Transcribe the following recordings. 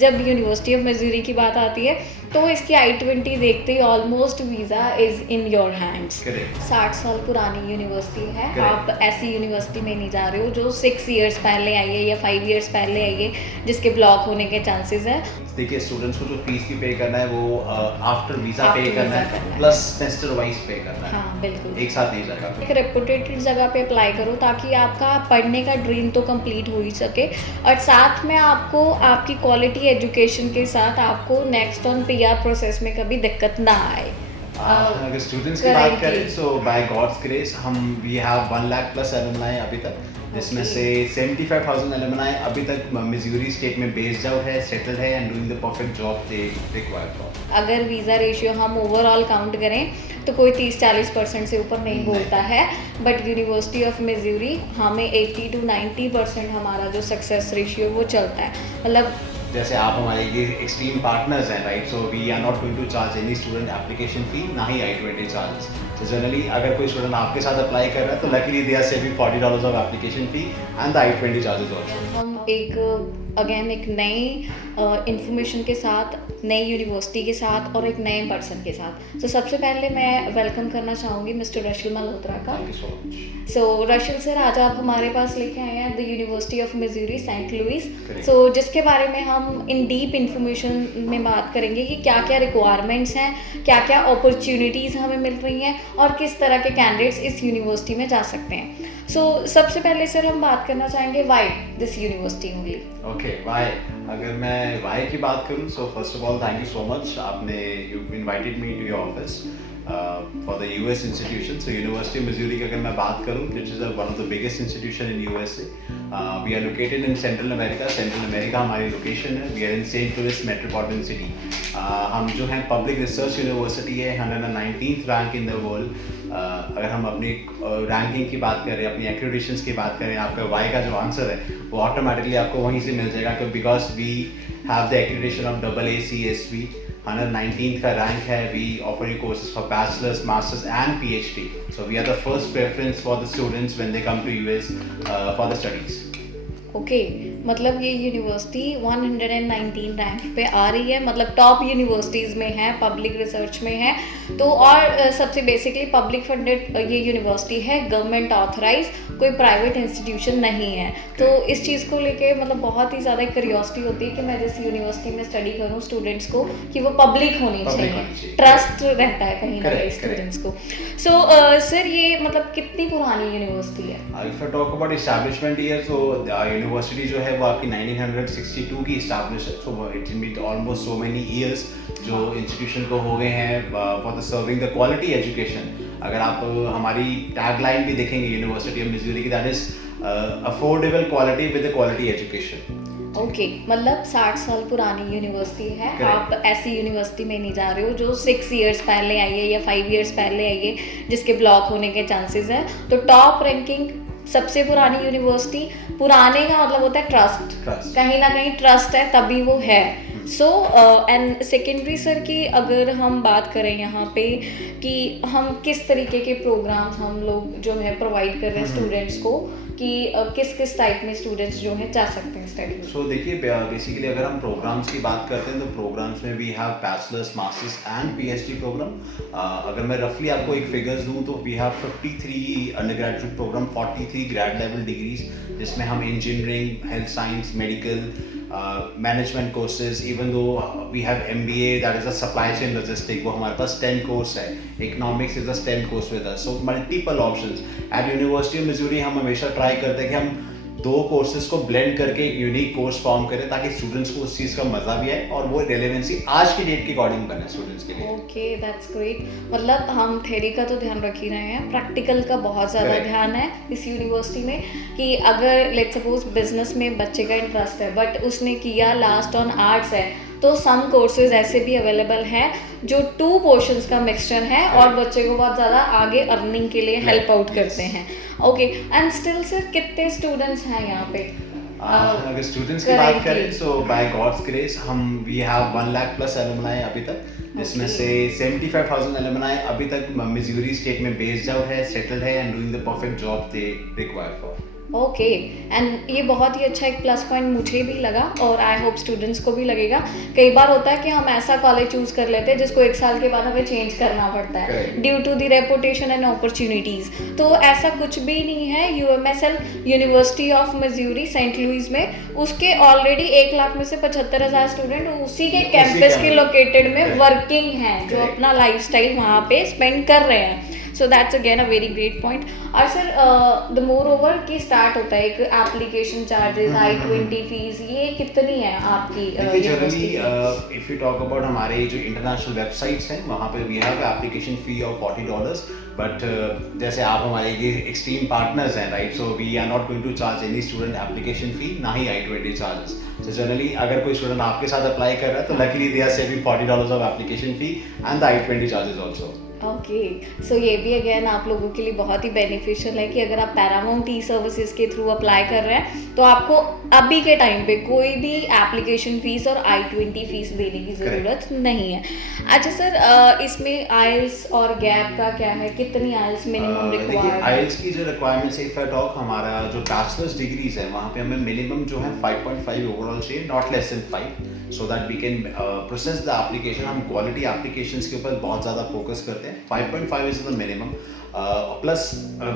जब university of Missouri की बात आती है तो इसकी I-20 देखते ही almost visa is in your hands. 60 साल पुरानी यूनिवर्सिटी है। आप ऐसी यूनिवर्सिटी में नहीं जा रहे हो जो 6 इयर्स पहले आई है या 5 इयर्स पहले आई है, जिसके ब्लॉक होने के चांसेस हैं। देखिए, स्टूडेंट्स को जो फीस भी पे करना है वो आफ्टर वीज़ा पे करना है, प्लस सेमेस्टर वाइज पे करना है। हाँ बिल्कुल, एक साथ नहीं जाएगा। एक रेपुटेटेड जगह पे अप्लाई करो ताकि आपका पढ़ने का ड्रीम तो कंप्लीट हो ही सके और साथ में आपको आपकी क्वालिटी एजुकेशन के साथ आपको नेक्स्ट ऑन PR प्रोसेस में कभी दिक्कत ना आए। अगर स्टूडेंट्स की बात करें so by God's grace we have 1 lakh plus alumni अभी तक, जिसमें से 75,000 एलुमनाई अभी तक मिज़ूरी स्टेट में बेस्ड आउट है, सेटल्ड है and doing the perfect job they require for. अगर वीज़ा रेशियो हम ओवरऑल काउंट करें तो कोई 30-40% से ऊपर नहीं बोलता है, बट यूनिवर्सिटी ऑफ मिज़ूरी हमें 80 to 90% हमारा जो सक्सेस रेशियो वो चलता है। मतलब जैसे आप हमारे ये एक्सट्रीम पार्टनर्स हैं, right? So we are not going to charge any student application fee, ना ही I-20 चार्जेस। तो जनरली अगर कोई स्टूडेंट आपके साथ अप्लाई कर रहा है तो luckily they are saving $40 of application fee and the I-20 charges also. हम एक नई इन्फॉर्मेशन के साथ, नई यूनिवर्सिटी के साथ और एक नए पर्सन के साथ। तो सबसे पहले मैं वेलकम करना चाहूँगी मिस्टर रशिल मल्होत्रा का। Thank you so much. So Rashil sir, आज आप हमारे पास लेके आए हैं the university of Missouri Saint Louis, so जिसके बारे में हम इन डीप इन्फॉर्मेशन में बात करेंगे कि क्या क्या रिक्वायरमेंट्स हैं, क्या क्या अपॉर्चुनिटीज़ हमें मिल रही हैं और किस तरह के कैंडिडेट्स इस यूनिवर्सिटी में जा सकते हैं। सो सबसे पहले सर हम बात करना चाहेंगे why this university only. Okay, why. अगर मैं वाई की बात करूं, so first of all thank you so much, आपने you invited me to your office for the US institution. So university of Missouri की अगर मैं बात करूं, which is one of the biggest institution in USA। We are located in central America हमारी location है। We are in Saint Louis metropolitan city. हम जो हैं पब्लिक रिसर्च यूनिवर्सिटी है, 119th rank in the world. अगर हम अपनी ranking की बात करें, अपनी एक्रेडिटेशंस की बात करें, आपका वाई का जो आंसर है वो ऑटोमेटिकली आपको वहीं से मिल जाएगा, because we have the accreditation of AACSB। 119th का रैंक है। We offer you courses for bachelors, masters and PhD। So we are the first preference for the students when they come to US for the studies. Okay, मतलब ये university 119 rank पे आ रही है, मतलब top universities में है, public research में है। तो और सबसे बेसिकली पब्लिक फंडेड ये यूनिवर्सिटी है, गवर्नमेंट ऑथराइज, कोई प्राइवेट इंस्टीट्यूशन नहीं है। तो इस चीज़ को लेके मतलब बहुत ही ज़्यादा क्यूरियोसिटी होती है कि मैं जिस यूनिवर्सिटी में स्टडी करूँ स्टूडेंट्स को कि वो पब्लिक होनी चाहिए, ट्रस्ट रहता है कहीं ना कहीं स्टूडेंट्स को। सो सर, ये मतलब कितनी पुरानी यूनिवर्सिटी है? If I talk about establishment year, so university जो है वो आपकी 1962 की इस्टेब्लिश है। So it mean almost so many years जो इंस्टीट्यूशन को हो गए हैं for the serving the quality education. अगर आप हमारी टैगलाइन भी देखेंगे यूनिवर्सिटी ऑफ मिज़ूरी की, that is affordable quality with quality education. Okay, मतलब 60 साल पुरानी यूनिवर्सिटी है। आप ऐसी यूनिवर्सिटी में नहीं जा रहे हो जो 6 इयर्स पहले आई है या 5 इयर्स पहले आई है, जिसके ब्लॉक होने के चांसेस हैं। तो टॉप रैंकिंग, सबसे पुरानी यूनिवर्सिटी, पुराने का मतलब होता है ट्रस्ट, कहीं ना कहीं ट्रस्ट है तभी वो है। सो एंड सेकेंडरी सर की अगर हम बात करें यहाँ पे कि हम किस तरीके के प्रोग्राम्स हम लोग जो है प्रोवाइड कर रहे हैं स्टूडेंट्स को, कि किस टाइप में स्टूडेंट्स जो है जा सकते हैं स्टडी में। सो देखिए, बेसिकली अगर हम प्रोग्राम्स की बात करते हैं तो प्रोग्राम्स में we have bachelors, masters and PhD programme. अगर मैं रफली आपको एक फिगर्स दूं तो we have 53 undergraduate programme, 43 grad level degrees, जिसमें हम engineering, health science, medical, management courses, even though we have MBA that is a supply chain logistic, वो हमारे पास STEM कोर्स है। Economics is a STEM course with us. So multiple options at university of Missouri. हम हमेशा try करते हैं कि हम दो कोर्सेज को ब्लेंड करके एक यूनिक कोर्स फॉर्म करें ताकि स्टूडेंट्स को उस चीज़ का मज़ा भी आए और वो रेलेवेंसी आज की डेट के अकॉर्डिंग बने स्टूडेंट्स के लिए। Okay, that's great. मतलब हम थ्योरी का तो ध्यान रख ही रहे हैं, प्रैक्टिकल का बहुत ज़्यादा ध्यान है इस यूनिवर्सिटी में। कि अगर लेट्स सपोज बिजनेस में बच्चे का इंटरेस्ट है बट उसने किया लास्ट ऑन आर्ट्स है, तो सम कोर्सेज ऐसे भी अवेलेबल हैं जो 2 पोर्शंस का मिक्सचर है और बच्चे को बहुत ज़्यादा आगे अर्निंग के लिए हेल्प आउट करते हैं। ओके, एंड स्टिल सर कितने स्टूडेंट्स हैं यहाँ पे? अगर स्टूडेंट्स की बात करें so by God's grace we have 1 lakh plus alumni अभी तक, जिसमें से 75,000 एलुमनाई अभी तक मिज़ूरी स्टेट में बेस्ड आउट है, सेटल्ड है and doing the perfect job they require for. Okay, and ये बहुत ही अच्छा एक प्लस पॉइंट मुझे भी लगा और आई होप स्टूडेंट्स को भी लगेगा। कई बार होता है कि हम ऐसा कॉलेज चूज़ कर लेते हैं जिसको 1 साल के बाद हमें चेंज करना पड़ता है Correct. Due to the reputation and opportunities. तो ऐसा कुछ भी नहीं है। UMSL university of Missouri Saint Louis में उसके ऑलरेडी 1 लाख में से 75,000 स्टूडेंट उसी के कैंपस के लोकेटेड में Correct. वर्किंग हैं, जो Correct. अपना लाइफस्टाइल वहाँ पे स्पेंड कर रहे हैं। So that's again a very great point. और सर द मोर ओवर की स्टार्ट होता है एक एप्लीकेशन चार्जेस, I-20 फीस, ये कितनी है आपकी? देखिए generally if you talk about हमारे जो इंटरनेशनल वेबसाइट्स हैं वहाँ पे we have application fee of $40, but जैसे आप हमारे ये एक्सट्रीम पार्टनर्स हैं, right, so we are not going to charge any student application fee, ना ही I-20 चार्जेस। सो जनरली अगर कोई स्टूडेंट आपके साथ अप्लाई कर रहा है तो luckily they are saving $40 of application fee and the I-20 charges also. Okay, so ये भी अगेन आप लोगों के लिए बहुत ही बेनिफिशियल है कि अगर आप पैरामाउंट ई सर्विसेज के थ्रू अप्लाई कर रहे हैं तो आपको अभी के टाइम पे कोई भी एप्लीकेशन फीस और I-20 फीस देने की ज़रूरत नहीं है। अच्छा सर, इसमें आइल्स और गैप का क्या है, कितनी आइल्स मिनिमम देखिए रिक्वायर्ड? आइल्स की जो रिक्वायरमेंट्स है, इफ आई टॉक, हमारा जो बैचलर्स डिग्रीज है वहाँ पे हमें मिनिमम जो है 5.5 ओवरऑल चाहिए, not less than 5, so that we can process the application. हम क्वालिटी एप्लीकेशंस के ऊपर बहुत ज़्यादा फोकस करते हैं। 5.5 is the minimum, plus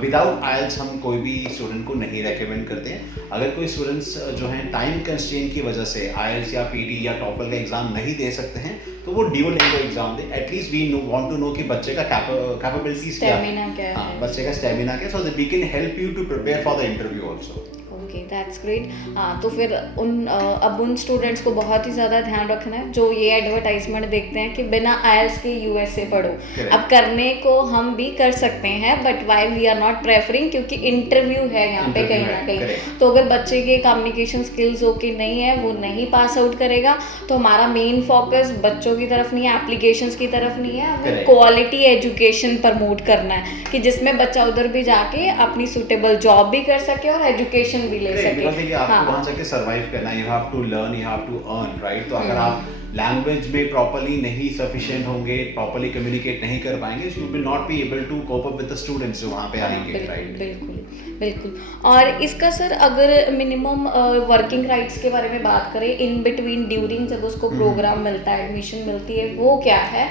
without IELTS हम कोई भी स्टूडेंट को नहीं रेकमेंड करते हैं। अगर कोई स्टूडेंट्स जो हैं टाइम कंस्ट्रेंट की वजह से आइल्स या पीटी या टॉफल का एग्जाम नहीं दे सकते हैं तो वो डुओलिंगो एग्जाम दे। At least we want to know कि बच्चे का कैपेबिलिटीज क्या है, स्टेमिना क्या हाँ, है? बच्चे का स्टेमिना क्या, so that we can help you to prepare for the interview also. Okay, that's great. हाँ, तो फिर अब उन स्टूडेंट्स को बहुत ही ज़्यादा ध्यान रखना है जो ये एडवर्टाइजमेंट देखते हैं कि बिना आइल्स के यूएसए पढ़ो। Correct. अब करने को हम भी कर सकते हैं but why we are not preferring, क्योंकि इंटरव्यू है यहाँ पे कहीं ना कहीं। Correct. तो अगर बच्चे के कम्युनिकेशन स्किल्स ओके नहीं है, वो नहीं पास आउट करेगा, तो हमारा मेन फोकस बच्चों की तरफ नहीं है, एप्लीकेशंस की तरफ नहीं है, हमें Correct. क्वालिटी एजुकेशन प्रमोट करना है कि जिसमें बच्चा उधर भी जाके अपनी सुटेबल जॉब भी कर सके और एजुकेशन भी ले सके। देखिए आपको हाँ। वहाँ जाके सर्वाइव करना है, you have to learn, you have to earn, right. तो अगर आप लैंग्वेज में प्रॉपर्ली नहीं सफिशिएंट होंगे, प्रॉपर्ली कम्युनिकेट नहीं कर पाएंगे, you will not be able to cope up with the students जो वहाँ पे आएंगे, राइट। बिल्कुल बिल्कुल। और इसका सर अगर मिनिमम वर्किंग राइट्स के बारे में बात करें, इन बिटवीन ड्यूरिंग जब उसको प्रोग्राम मिलता है, एडमिशन मिलती है, वो क्या है?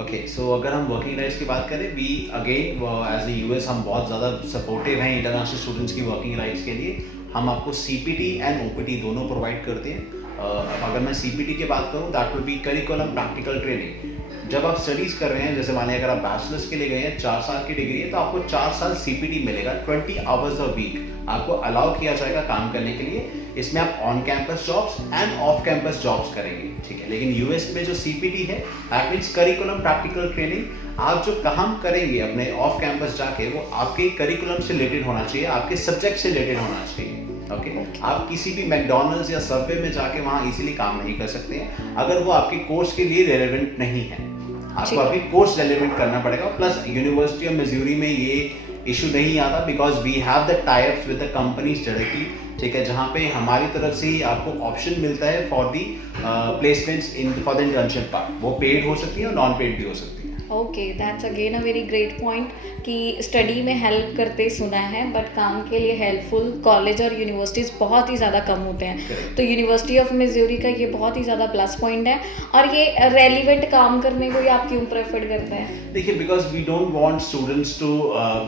ओके, सो अगर हम वर्किंग राइट्स की बात करें, we again as a US हम बहुत ज़्यादा सपोर्टिव हैं इंटरनेशनल स्टूडेंट्स की वर्किंग राइट्स के लिए। हम आपको CPT एंड OPT दोनों प्रोवाइड करते हैं। अगर मैं CPT की बात करूँ, that will be curriculum practical training. जब आप स्टडीज़ कर रहे हैं, जैसे मानिए अगर आप बैचलर्स के लिए गए हैं, 4 साल की डिग्री है, तो आपको 4 साल CPT मिलेगा, 20 आवर्स अ वीक आपको अलाउ किया जाएगा काम करने के लिए। इसमें आप on campus jobs end off campus jobs करेंगे, ठीक है। लेकिन यूएस में जो CPT है, that means curriculum practical training. आप जो काम करेंगे अपने ऑफ कैंपस जाके, वो आपके करिकुलम से रिलेटेड होना चाहिए, आपके सब्जेक्ट से रिलेटेड होना चाहिए, ओके। आप किसी भी मैकडॉनल्ड्स या सबवे में जाके वहाँ इजीली काम नहीं कर सकते हैं अगर वो आपके कोर्स के लिए रेलेवेंट नहीं है। आपको आपके कोर्स रेलेवेंट करना पड़ेगा। प्लस यूनिवर्सिटी ऑफ मिजूरी में ये इशू नहीं आता because we have the tie-ups with the companies directly, ठीक है, जहाँ पे हमारी तरफ से ही आपको ऑप्शन मिलता है for the placements in for the internship part. वो पेड हो सकती है और नॉन पेड भी हो सकती है। Okay, that's again a very great point कि स्टडी में हेल्प करते सुना है बट काम के लिए हेल्पफुल कॉलेज और यूनिवर्सिटीज़ बहुत ही ज़्यादा कम होते हैं। Correct. तो यूनिवर्सिटी ऑफ मिजूरी का ये बहुत ही ज़्यादा प्लस पॉइंट है। और ये रेलिवेंट काम करने को ही आप क्यों प्रेफर करते हैं? देखिए because we don't want students to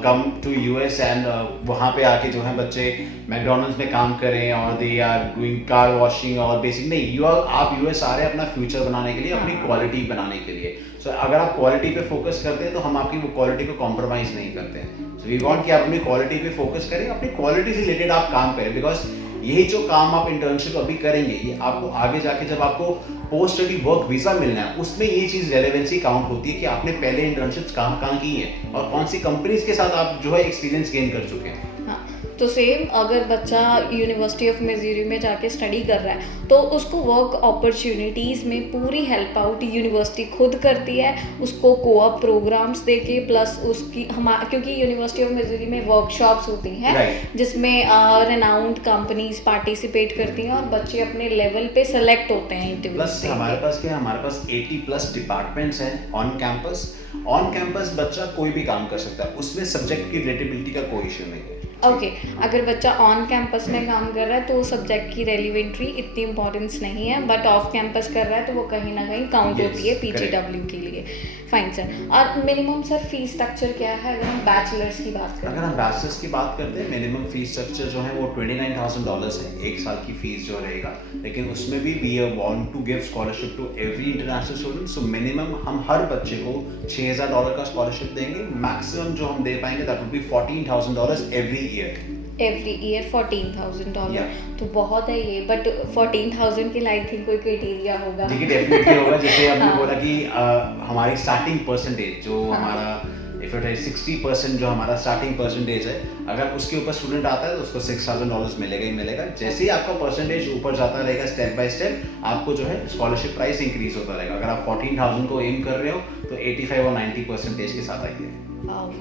come to US and वहाँ पे आके जो है बच्चे मैकडॉनल्ड्स में काम करें और they are doing car washing और बेसिक नहीं। आप यूएस आ रहे हैं अपना फ्यूचर बनाने के लिए, अपनी क्वालिटी बनाने के लिए। सो अगर आप क्वालिटी पे फोकस करते हैं तो हम आपकी वो क्वालिटी को कॉम्प्रोमाइज़ नहीं करते हैं। सो वी वांट कि आप अपनी क्वालिटी पे फोकस करें, अपनी क्वालिटी से रिलेटेड आप काम करें। बिकॉज यही जो काम आप इंटर्नशिप अभी करेंगे, ये आपको आगे जाके जब आपको पोस्ट स्टडी वर्क वीज़ा मिलना है, उसमें ये चीज़ रेलेवेंसी काउंट होती है कि आपने पहले इंटर्नशिप्स कहाँ की हैं और कौन सी कंपनीज के साथ आप जो है एक्सपीरियंस गेन कर चुके हैं। हाँ, तो सेम अगर बच्चा यूनिवर्सिटी ऑफ मिजूरी में जाके स्टडी कर रहा है तो उसको वर्क अपॉर्चुनिटीज़ में पूरी हेल्प आउट यूनिवर्सिटी खुद करती है, उसको कोऑप प्रोग्राम्स देके, प्लस उसकी क्योंकि यूनिवर्सिटी ऑफ मिजूरी में वर्कशॉप्स होती हैं Right. जिसमें रेनाउंड कंपनीज पार्टिसिपेट करती हैं और बच्चे अपने लेवल पे सेलेक्ट होते हैं इंटरव्यू। प्लस हमारे पास क्या है, हमारे पास 80+ डिपार्टमेंट्स हैं ऑन कैंपस। ऑन कैंपस बच्चा कोई भी काम कर सकता है, उसमें सब्जेक्ट की रिलेटेबिलिटी का कोई इशू नहीं है। ओके अगर बच्चा ऑन कैंपस में काम कर रहा है तो सब्जेक्ट की रेलिवेंट्री इतनी इंपॉर्टेंस नहीं है, बट ऑफ कैंपस कर रहा है तो वो कहीं ना कहीं काउंट Yes, होती है PGW के लिए। फाइन सर, और मिनिमम सर फीस स्ट्रक्चर क्या है अगर हम बैचलर्स की बात करें? अगर हम बैचलर्स की बात करते हैं, मिनिमम फीस स्ट्रक्चर जो है वो $29,000 है, एक साल की फीस जो रहेगा। लेकिन उसमें भी we want to give scholarship to every international student, so minimum हम हर बच्चे को $6,000 का स्कॉलरशिप देंगे। मैक्सिमम जो हम दे पाएंगे that would be $14,000 every year. Every year $14,000 Yeah. तो बहुत है ये, बट 14,000 के लिए आई थिंक कोई क्राइटेरिया होगा। देखिए डेफिनेटली होगा, जैसे हमने हाँ। बोला कि हमारी स्टार्टिंग परसेंटेज जो हाँ। हमारा इफ इट है 60% जो हमारा स्टार्टिंग परसेंटेज है, अगर उसके ऊपर स्टूडेंट आता है तो उसको $6,000 मिलेगा ही मिलेगा। जैसे ही आपका परसेंटेज ऊपर जाता रहेगा स्टेप बाय स्टेप, आपको जो है स्कॉलरशिप प्राइस इंक्रीज होता रहेगा। अगर आप 14,000 को एम कर रहे हो तो 85 और 90% के साथ आइए।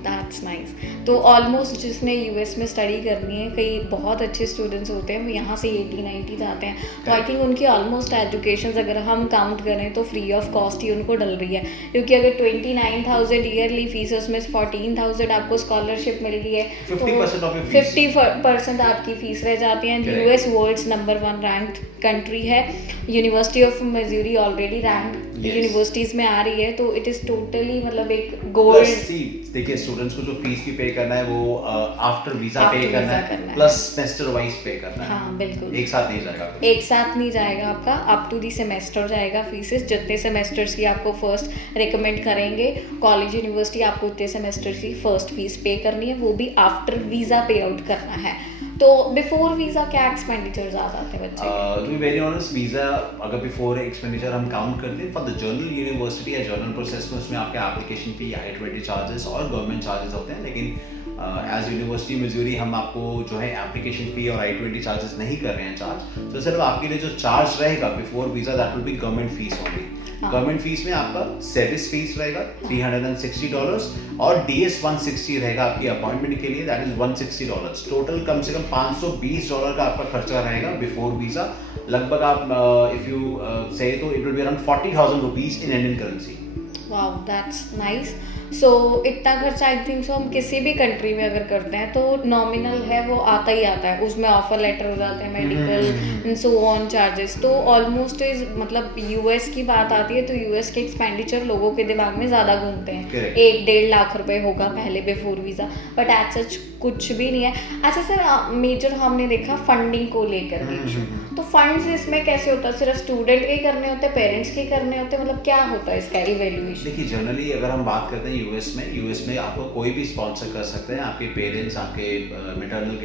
That's nice. तो ऑलमोस्ट जिसने यूएस में स्टडी करनी है, कई बहुत अच्छे स्टूडेंट्स होते हैं वो यहाँ से 80-90 जाते हैं, तो आई थिंक उनकी ऑलमोस्ट एजुकेशन अगर हम काउंट करें तो फ्री ऑफ कॉस्ट ही उनको डल रही है, क्योंकि अगर 29,000 ईयरली फीस है उसमें से 14,000 आपको स्कॉलरशिप मिल रही है, 50% of your fees। 50% आपकी फीस रह जाती है। Correct। US world's number 1 ranked country है, university of Missouri already ranked Yes। Universities में आ रही है, तो इट इज़ टोटली मतलब एक प्लस गोल्ड। देखिए स्टूडेंट्स को जो फीस भी पे करना है वो आफ्टर वीजा After पे करना visa करना है, है। प्लस सेमेस्टर वाइज पे करना है। हाँ बिल्कुल, एक साथ नहीं जाएगा। एक साथ नहीं जाएगा आपका, अप टू दी सेमेस्टर जाएगा फीसेस। जितने सेमेस्टर्स की आपको फर्स्ट रिकमेंड करेंगे कॉलेज यूनिवर्सिटी, आपको उतने सेमेस्टर की फर्स्ट फीस पे करनी है, वो भी आफ्टर वीज़ा पे आउट करना है। तो बिफोर वीज़ा क्या एक्सपेंडिचर्स आ जाते हैं बच्चे के? To be very honest, visa अगर बिफोर एक्सपेंडिचर हम काउंट करते हैं फॉर द जर्नल यूनिवर्सिटी या जर्नल प्रोसेस में, उसमें आपके एप्लीकेशन फी, I-20 चार्जेस और गवर्नमेंट चार्जेस होते हैं। लेकिन एज यूनिवर्सिटी मिजूरी हम आपको जो है एप्लीकेशन फी और I-20 चार्जेस नहीं कर रहे हैं चार्ज। तो सिर्फ आपके लिए जो चार्ज रहेगा before visa that will B government fees only. Government fees में आपका सर्विस फीस रहेगा $360 और DS 160 रहेगा आपकी अपॉइंटमेंट के लिए, दैट इज $160। टोटल कम से कम $520 का आपका खर्चा रहेगा बिफोर वीजा। लगभग आप इफ यू से तो it will be around 40,000 rupees in Indian currency. Wow that's nice. So इतना खर्चा आई थिंक सो हम किसी भी कंट्री में अगर करते हैं तो नॉमिनल है वो आता ही आता है, उसमें ऑफर लेटर हो जाते हैं, medical and so on charges, तो ऑलमोस्ट इज मतलब यूएस की बात आती है तो यूएस के एक्सपेंडिचर लोगों के दिमाग में ज़्यादा घूमते हैं। Correct। 1-1.5 लाख रुपए होगा पहले before visa, but as such कुछ भी नहीं है। अच्छा सर, मेजर हमने देखा फंडिंग को लेकर के इशू, तो फंड्स इसमें कैसे होता है? सिर्फ स्टूडेंट के ही करने होते हैं, पेरेंट्स के करने होते हैं, मतलब क्या होता है इसका इवेल्युएशन? देखिए जनरली अगर हम बात करते हैं यूएस में आपको कोई भी स्पॉन्सर कर सकते हैं। आपके पेरेंट्स, आपके maternal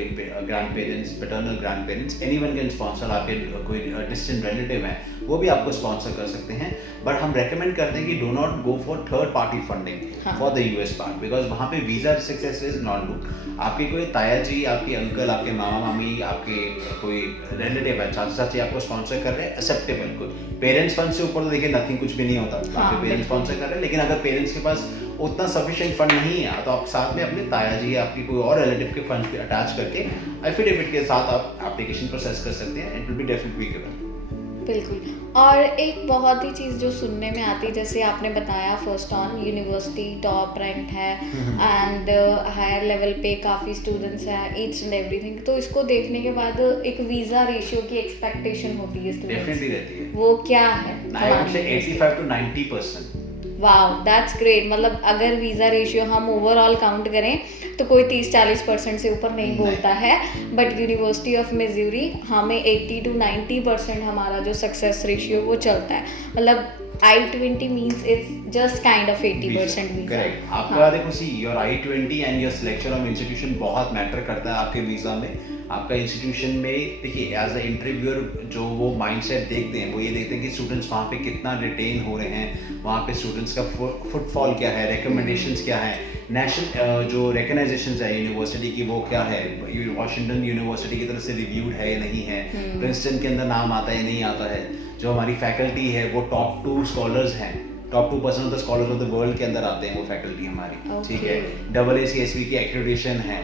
grand parents, paternal grand parents, anyone can sponsor. आपके कोई डिस्टेंट रिलेटिव है वो भी आपको स्पॉन्सर कर सकते हैं, बट हम रेकमेंड करते हैं कि do not go for third party funding for the US part, because वहाँ पे visa success is not good. आपके कोई ताया जी, आपके अंकल, आपके मामा मामी, आपके कोई रिलेटिव है, चाचा चाची आपको स्पॉन्सर कर रहे हैं, एक्सेप्टेबल। गुड। पेरेंट्स फंड से ऊपर तो देखिए नथिंग, कुछ भी नहीं होता, आपके पेरेंट्स स्पॉन्सर कर रहे हैं। लेकिन अगर पेरेंट्स के पास उतना सफिशिएंट फंड नहीं है तो आप साथ में अपने ताया जी, आपकी कोई और रिलेटिव के फंड पे अटैच करके एफिडेविट के साथ आप एप्लीकेशन प्रोसेस कर सकते हैं। It will be definitely given. बिल्कुल। और एक बहुत ही चीज़ जो सुनने में आती है, जैसे आपने बताया first on university top rank है एंड हायर लेवल पे काफ़ी स्टूडेंट्स हैं, ईच एंड एवरीथिंग, तो इसको देखने के बाद एक वीज़ा रेशियो की एक्सपेक्टेशन होती है स्टूडेंट्स, डेफिनेटली रहती है। वो क्या है? I would say 85 to 90%। Wow that's great. मतलब अगर वीज़ा रेशियो हम ओवरऑल काउंट करें तो कोई 30-40% से ऊपर नहीं बोलता है, बट यूनिवर्सिटी ऑफ मिजूरी हमें 80 to 90% हमारा जो सक्सेस रेशियो वो चलता है। मतलब I-20 means it's just kind of 80% visa. Correct. आपका देखो see your I-20 and your selection of institution बहुत मैटर करता है आपके वीज़ा में। आपका इंस्टीट्यूशन में देखिए एज अ इंटरव्यूअर जो वो माइंडसेट देखते हैं वो ये देखते हैं कि स्टूडेंट्स वहाँ पे कितना रिटेन हो रहे हैं, वहाँ पे स्टूडेंट्स का फुटफॉल क्या है, रिकमेंडेशंस क्या है, नेशनल जो रिकग्नाइजेशंस है यूनिवर्सिटी की वो क्या है, वॉशिंगटन यूनिवर्सिटी की तरफ से रिव्यूड है या नहीं है, प्रिंसटन के अंदर नाम आता है या नहीं आता है, जो हमारी फैकल्टी है वो टॉप 2 स्कॉलर्स हैं, top 2% of the scholars of the world के अंदर आते हैं वो फैकल्टी हमारी। ठीक है। AACSB की एक्रेडिटेशन है,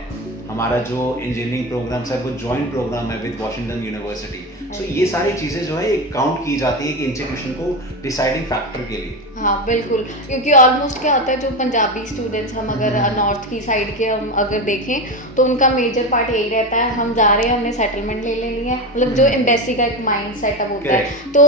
हमारा जो इंजीनियरिंग प्रोग्राम्स है वो जॉइंट प्रोग्राम है विद वॉशिंगटन यूनिवर्सिटी। सो ये सारी चीज़ें जो है काउंट की जाती है कि इंस्टीट्यूशन को डिसाइडिंग फैक्टर के लिए। हाँ बिल्कुल, क्योंकि ऑलमोस्ट क्या होता है, जो पंजाबी स्टूडेंट्स हम अगर नॉर्थ की साइड के हम अगर देखें तो उनका मेजर पार्ट यही रहता है, हम जा रहे हैं, हमने सेटलमेंट ले लिया, मतलब जो एम्बेसी का एक माइंड सेटअप होता है, तो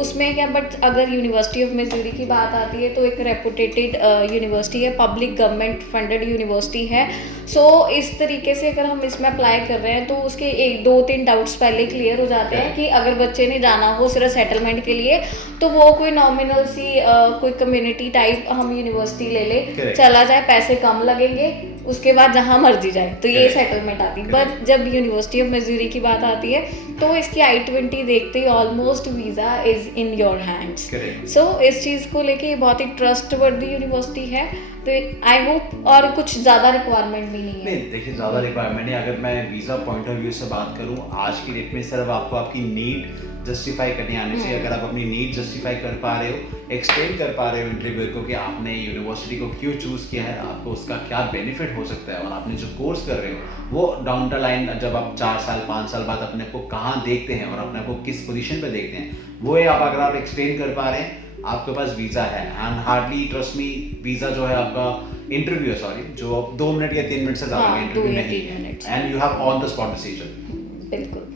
उसमें क्या, बट अगर यूनिवर्सिटी ऑफ मिसूरी की बात आती है तो एक रेपुटेटेड यूनिवर्सिटी है, पब्लिक गवर्नमेंट फंडेड यूनिवर्सिटी है। सो इस तरीके से अगर हम इसमें अप्लाई कर रहे हैं तो उसके 1-2-3 डाउट्स पहले क्लियर हो जाते हैं कि अगर बच्चे ने जाना हो सिर्फ सेटलमेंट के लिए तो वो कोई नॉमिनल सी कोई कम्युनिटी टाइप हम यूनिवर्सिटी ले ले, चला जाए, पैसे कम लगेंगे, उसके बाद जहाँ मर्जी जाए, तो ये सेटलमेंट आती है। बट जब यूनिवर्सिटी ऑफ मिसूरी की बात आती है तो इसकी I-20 देखते ही almost visa is in your hands. So इस चीज़ को लेके ये बहुत ही ट्रस्टवर्दी यूनिवर्सिटी है, तो आई होप, और कुछ ज़्यादा रिक्वायरमेंट भी नहीं है। नहीं देखिए, ज़्यादा रिक्वायरमेंट नहीं। अगर मैं वीज़ा पॉइंट ऑफ व्यू से बात करूँ, आज की डेट में सिर्फ आपको आपकी नीड जस्टिफाई करनी आनी चाहिए। अगर आप अपनी नीड जस्टिफाई कर पा रहे हो, एक्सप्लेन कर पा रहे हो इंटरव्यूअर को कि आपने यूनिवर्सिटी को क्यों चूज़ किया है, आपको उसका क्या बेनिफिट हो सकता है, और आपने जो कोर्स कर रहे हो वो डाउन द लाइन जब आप 4 साल 5 साल बाद अपने को कहाँ देखते हैं और अपने को किस पोजीशन पे देखते हैं, वो है आप अगर आप एक्सप्लेन कर पा रहे हैं, आपके पास वीज़ा है। And hardly trust me, visa जो है आपका इंटरव्यू है, सॉरी, जो 2 मिनट या 3 मिनट से ज़्यादा का इंटरव्यू नहीं, and you have on the spot decision. बिल्कुल।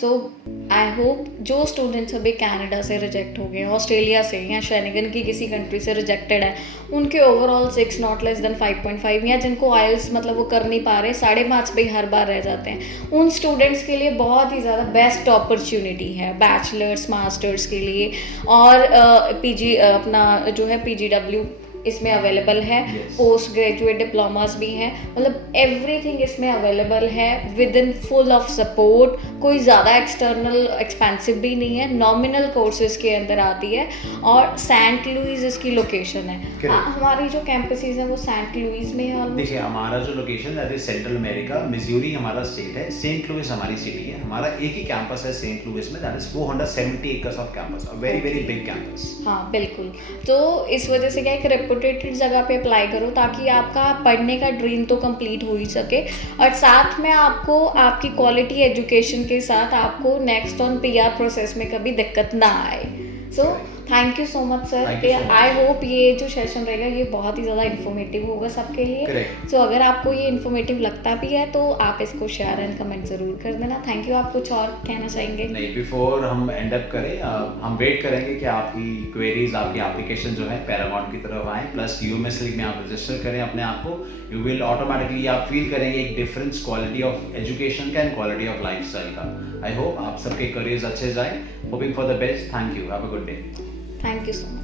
सो आई होप जो स्टूडेंट्स अभी कनाडा से रिजेक्ट हो गए, ऑस्ट्रेलिया से या शेनिगन की किसी कंट्री से रिजेक्टेड है, उनके ओवरऑल 6 नॉट लेस देन 5.5, या जिनको आइल्स मतलब वो कर नहीं पा रहे, 5.5 पे हर बार रह जाते हैं, उन स्टूडेंट्स के लिए बहुत ही ज़्यादा बेस्ट अपॉर्चुनिटी है बैचलर्स मास्टर्स के लिए। और पीजी अपना जो है PGW इसमें अवेलेबल है, पोस्ट ग्रेजुएट डिप्लोमास भी हैं, मतलब एवरीथिंग इसमें अवेलेबल है with in full of support. कोई ज़्यादा एक्सटर्नल एक्सपेंसिव भी नहीं है, नॉमिनल कोर्सेज के अंदर आती है, और सेंट लुइस इसकी लोकेशन है। हमारी जो कैंपसेस हैं वो सेंट लुइस में है। देखिए, हमारा जो लोकेशन है सेंट्रल अमेरिका, मिसूरी हमारा स्टेट है, सेंट लुइस हमारी सिटी है। हमारा एक ही कैंपस है सेंट लुइस में, that is 470 acres off campus, a very very big campus. हाँ बिल्कुल, तो इस वजह से क्या, एक रेपुटेटेड जगह पे अप्लाई करो ताकि आपका पढ़ने का ड्रीम तो कंप्लीट हो ही सके, और साथ में आपको आपकी क्वालिटी एजुकेशन के साथ आपको नेक्स्ट ऑन PR प्रोसेस में कभी दिक्कत ना आए। So thank you so much sir. I hope ये जो सेशन रहेगा ये बहुत ही ज़्यादा इन्फॉर्मेटिव होगा सबके लिए। सो अगर आपको ये इन्फॉर्मेटिव लगता भी है तो आप इसको शेयर एंड कमेंट ज़रूर कर देना। Thank you. आप कुछ और कहना चाहेंगे? नहीं, बिफोर हम एंड अप करें, हम वेट करेंगे कि आपकी क्वेरीज, आपकी एप्लीकेशन जो है पैरागॉन की तरफ आए, प्लस UMS लीग में आप रजिस्टर करें अपने आप को। यू विल ऑटोमेटिकली आप फील करेंगे एक डिफरेंस क्वालिटी ऑफ एजुकेशन का and quality of life style का। आई होप आप सबके करियर्स अच्छे जाए। Hoping for the best. Thank you. Have a good day. Thank you so much.